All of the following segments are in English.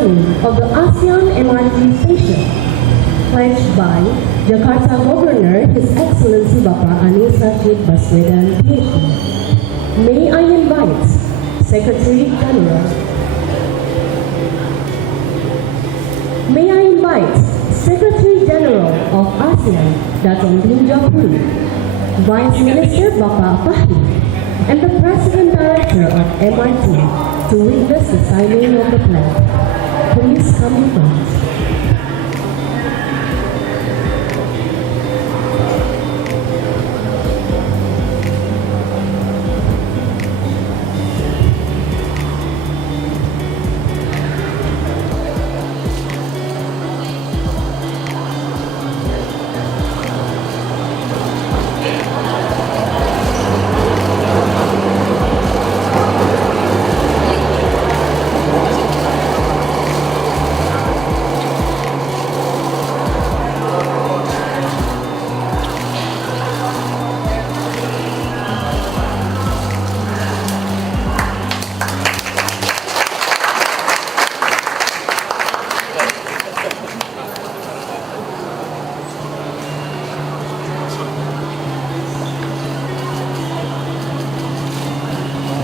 signing of the ASEAN MRT station, pledged by Jakarta Governor His Excellency Bapak Anies Rashid Baswedan, PhD. May I invite Secretary General. May I invite Secretary General of ASEAN, Datuk Lim Jong Un, Vice Minister Bapak Fahmi, and the President Director of MRT to witness the signing of the pledge. Please come in front.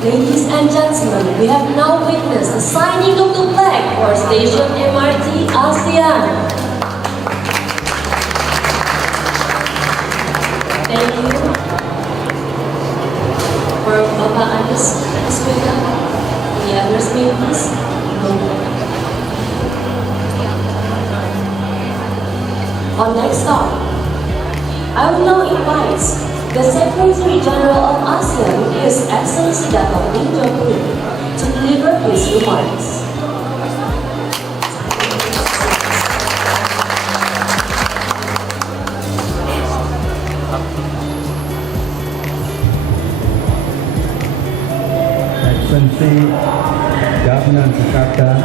Ladies and gentlemen, we have now witnessed the signing of the flag for Station MRT ASEAN. Thank you. For Bapak Anies Baswedan, the others may please go. On next stop, I will now invite the Secretary General of ASEAN, His Excellency Datuk Lim Jong Un, to deliver his remarks. Excellency Governor Jakarta,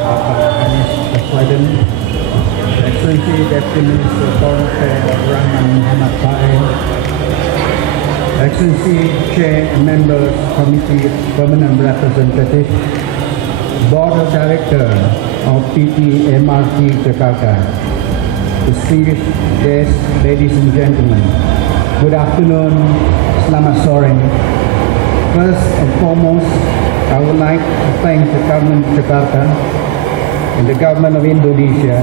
Bapak Anies Baswedan, Excellency Deputy Minister of Foreign Affairs Rahman Muhammad Farid, Excellency Chair and Members Committee of Permanent Representatives, Board of Directors of PT MRT Jakarta, distinguished guests, ladies and gentlemen, good afternoon, selamat sore. First and foremost, I would like to thank the government of Jakarta and the government of Indonesia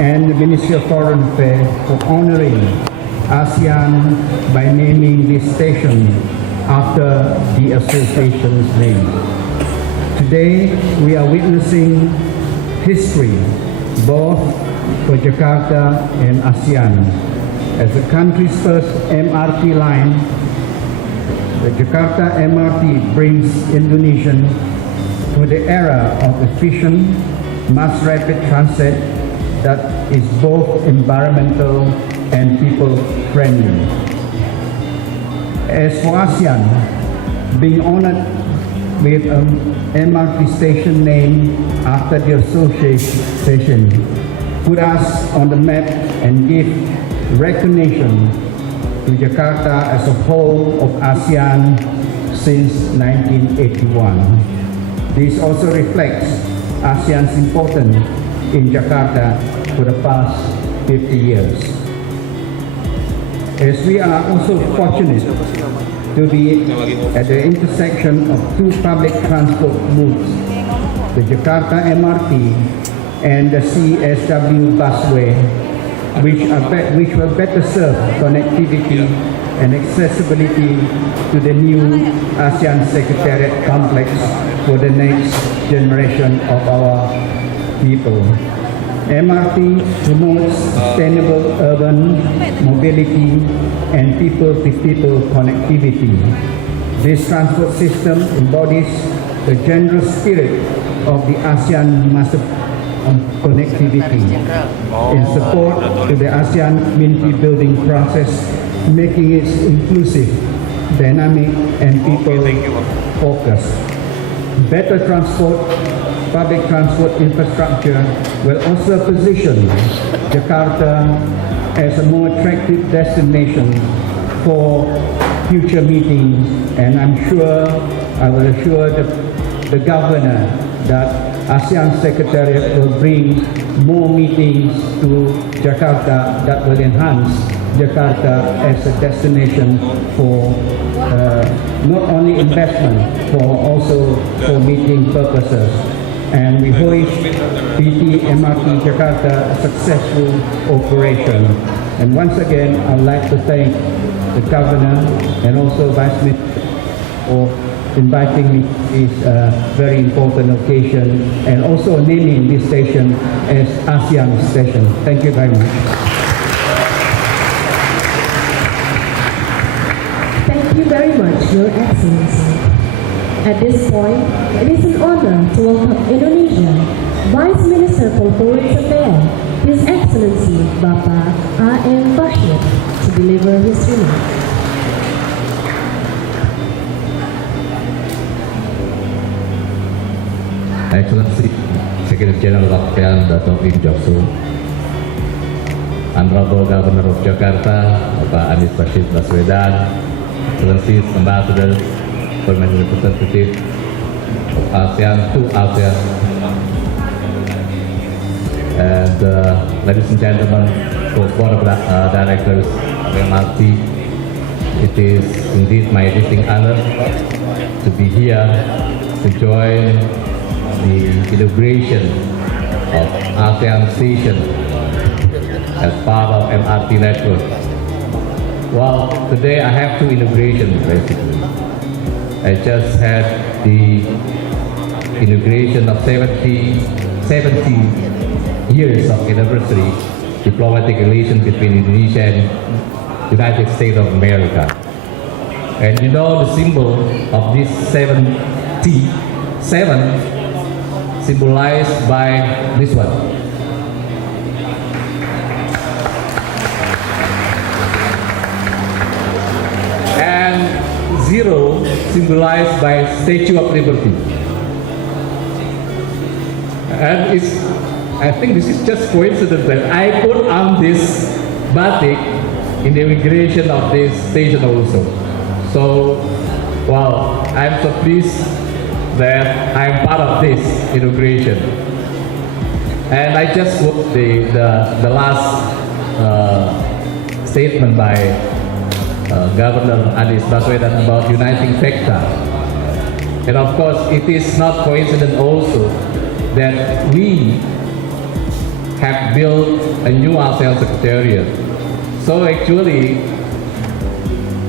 and the Ministry of Foreign Affairs for honoring ASEAN by naming this station after the association's name. Today, we are witnessing history both for Jakarta and ASEAN. As the country's first MRT line, the Jakarta MRT brings Indonesia to the era of efficient, mass rapid transit that is both environmental and people-friendly. As for ASEAN, being honored with an MRT station named after the association put us on the map and give recognition to Jakarta as a whole of ASEAN since 1981. This also reflects ASEAN's importance in Jakarta for the past 50 years. As we are also fortunate to be at the intersection of two public transport routes, the Jakarta MRT and the CSW busway, which will better serve connectivity and accessibility to the new ASEAN Secretariat complex for the next generation of our people. MRT promotes sustainable urban mobility and people-to-people connectivity. This transport system embodies the general spirit of the ASEAN Master Connectivity in support to the ASEAN community building process, making it inclusive, dynamic, and people-focused. Better public transport infrastructure will also position Jakarta as a more attractive destination for future meetings, and I will assure the governor that ASEAN Secretariat will bring more meetings to Jakarta that will enhance Jakarta as a destination for not only investment, for also for meeting purposes. And we wish PT MRT Jakarta a successful operation. And once again, I'd like to thank the Governor and also Vice Minister for inviting me to this very important occasion and also naming this station as ASEAN Station. Thank you very much. Thank you very much, Your Excellency. At this point, it is an honor to welcome Indonesia Vice Minister for Foreign Affairs, His Excellency Bapak A.M. Bashir, to deliver his remarks. Excellency Secretary General of ASEAN Dato' Lim Jock Soon, Honorable Governor of Jakarta, Bapak Anies Rashid Baswedan, Excellencies, Ambassadors, Permanent Representative of ASEAN to ASEAN, and ladies and gentlemen, both Board of Directors of MRT, it is indeed my distinct honor to be here to join the inauguration of ASEAN Station as part of MRT network. Well, today I have two inaugurations basically. I just had the inauguration of 70 years of anniversary diplomatic relations between Indonesia and United States of America. And you know the symbol of this 77 symbolized by this one. And 0 symbolized by Statue of Liberty. And I think this is just coincidence that I put on this batik in the inauguration of this station also. So, wow, I'm so pleased that I'm part of this inauguration. And I just quote the last statement by Governor Anies Baswedan about uniting FECTA. And of course, it is not coincident also that we have built a new ASEAN Secretariat. So actually,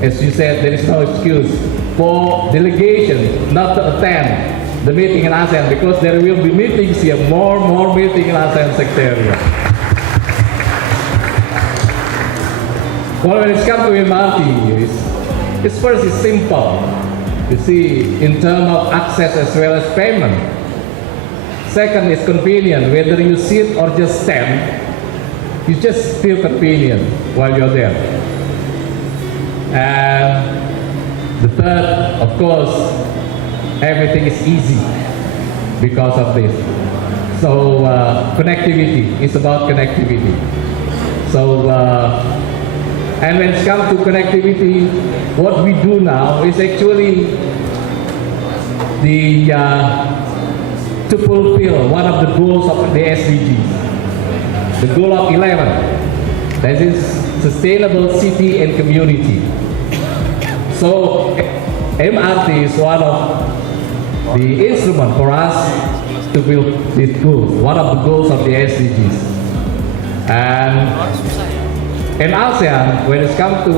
as you said, there is no excuse for delegation not to attend the meeting in ASEAN because there will be meetings here, more meetings in ASEAN Secretariat. Well, when it comes to MRT, it's first is simple. You see, in terms of access as well as payment. Second is convenient. Whether you sit or just stand, you just feel convenient while you're there. And the third, of course, everything is easy because of this. So connectivity is about connectivity. So and when it comes to connectivity, what we do now is actually to fulfill one of the goals of the SDGs, the goal of 11, that is sustainable city and community. So MRT is one of the instruments for us to build this goal, one of the goals of the SDGs. And in ASEAN, when it comes to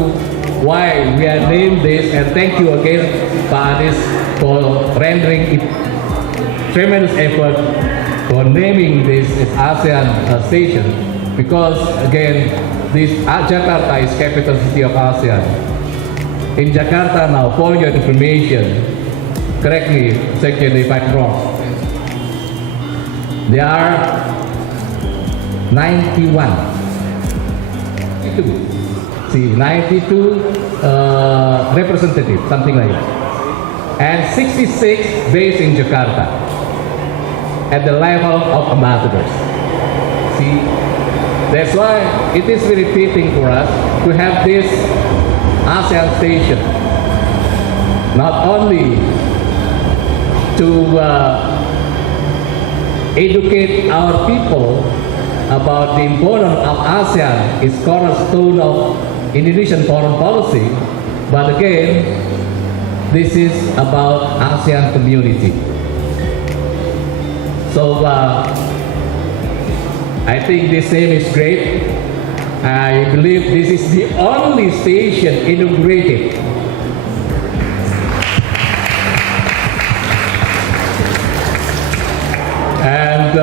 why we are named this, and thank you again, Pak Anies, for rendering it tremendous effort for naming this as ASEAN station, because again, this Jakarta is capital city of ASEAN. In Jakarta now, for your information, correct me, Secretary, if I'm wrong, there are 92 representatives, something like that, and 66 based in Jakarta at the level of ambassadors. See, that's why it is very fitting for us to have this ASEAN station, not only to educate our people about the importance of ASEAN is cornerstone of Indonesian foreign policy. But again, this is about ASEAN community. So I think this name is great. I believe this is the only station inaugurated and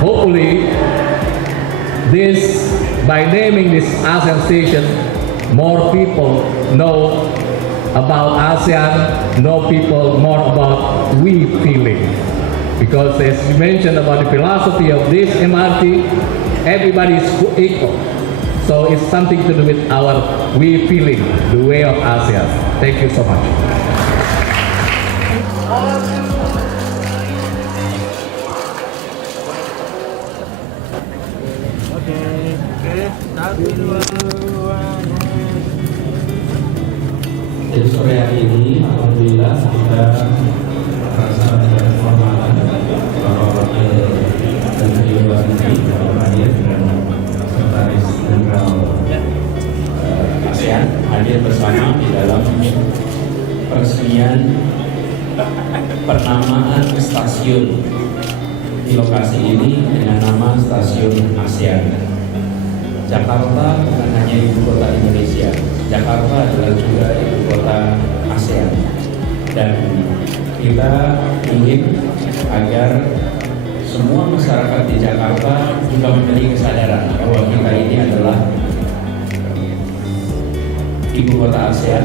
hopefully this, by naming this ASEAN station, more people know about ASEAN, know people more about we feeling. Because as you mentioned about the philosophy of this MRT, everybody is equal. So it's something to do with our we feeling, the way of ASEAN. Thank you so much. Jadi sore hari ini, alhamdulillah kita merasa ada kehormatan bahwa Wakil Menteri Luar Negeri Bapak hadir dan Sekretaris Jenderal ASEAN hadir bersama di dalam peresmian penamaan stasiun di lokasi ini dengan nama Stasiun ASEAN. Jakarta bukan hanya ibu kota Indonesia, Jakarta adalah juga ibu kota ASEAN. Dan kita ingin agar semua masyarakat di Jakarta juga memiliki kesadaran bahwa kita ini adalah ibu kota ASEAN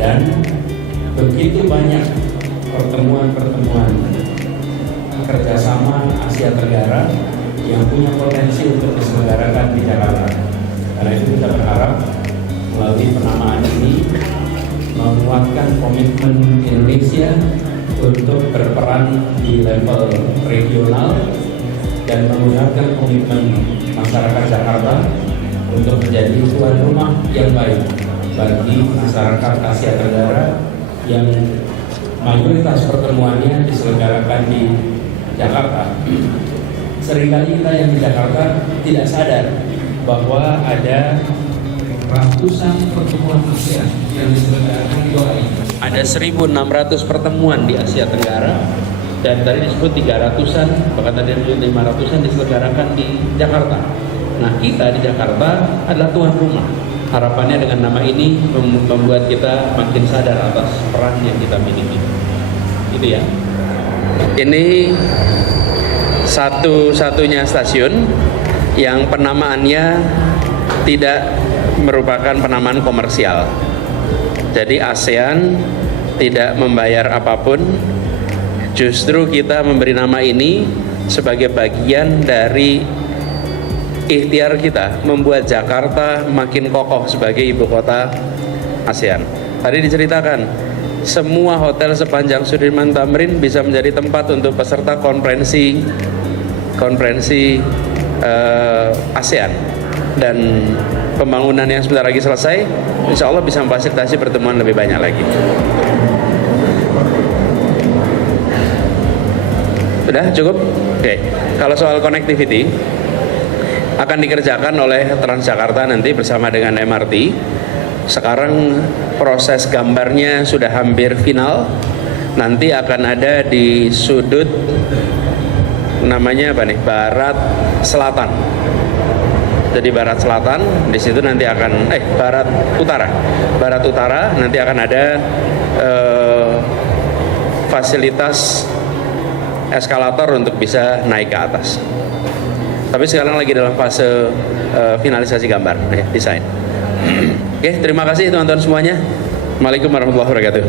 dan begitu banyak pertemuan-pertemuan kerjasama Asia Tenggara yang punya potensi untuk diselenggarakan di Jakarta. Karena itu kita berharap melalui penamaan ini menguatkan komitmen Indonesia untuk berperan di level regional dan menguatkan komitmen masyarakat Jakarta untuk menjadi tuan rumah yang baik bagi masyarakat Asia Tenggara yang mayoritas pertemuannya diselenggarakan di Jakarta. Seringkali kita yang di Jakarta tidak sadar bahwa ada ratusan pertemuan ASEAN yang diselenggarakan di luar ini. Ada 1.600 pertemuan di Asia Tenggara dan tadi disebut 300-an, bahkan tadi disebut 500-an diselenggarakan di Jakarta. Nah, kita di Jakarta adalah tuan rumah. Harapannya dengan nama ini membuat kita makin sadar atas peran yang kita miliki. Itu ya. Ini satu-satunya stasiun yang penamaannya tidak merupakan penamaan komersial. Jadi ASEAN tidak membayar apapun, justru kita memberi nama ini sebagai bagian dari ikhtiar kita membuat Jakarta makin kokoh sebagai ibu kota ASEAN. Tadi diceritakan, semua hotel sepanjang Sudirman Tamrin bisa menjadi tempat untuk peserta konferensi ASEAN, dan pembangunan yang sebentar lagi selesai insya Allah bisa memfasilitasi pertemuan lebih banyak lagi. Sudah cukup? Oke. Kalau soal connectivity akan dikerjakan oleh Transjakarta nanti bersama dengan MRT. Sekarang proses gambarnya sudah hampir final. Nanti akan ada di sudut namanya apa nih? Barat Selatan. Jadi barat selatan, di situ nanti akan barat utara nanti akan ada fasilitas eskalator untuk bisa naik ke atas. Tapi sekarang lagi dalam fase finalisasi gambar, desain. Oke, terima kasih teman-teman semuanya. Assalamualaikum warahmatullahi wabarakatuh.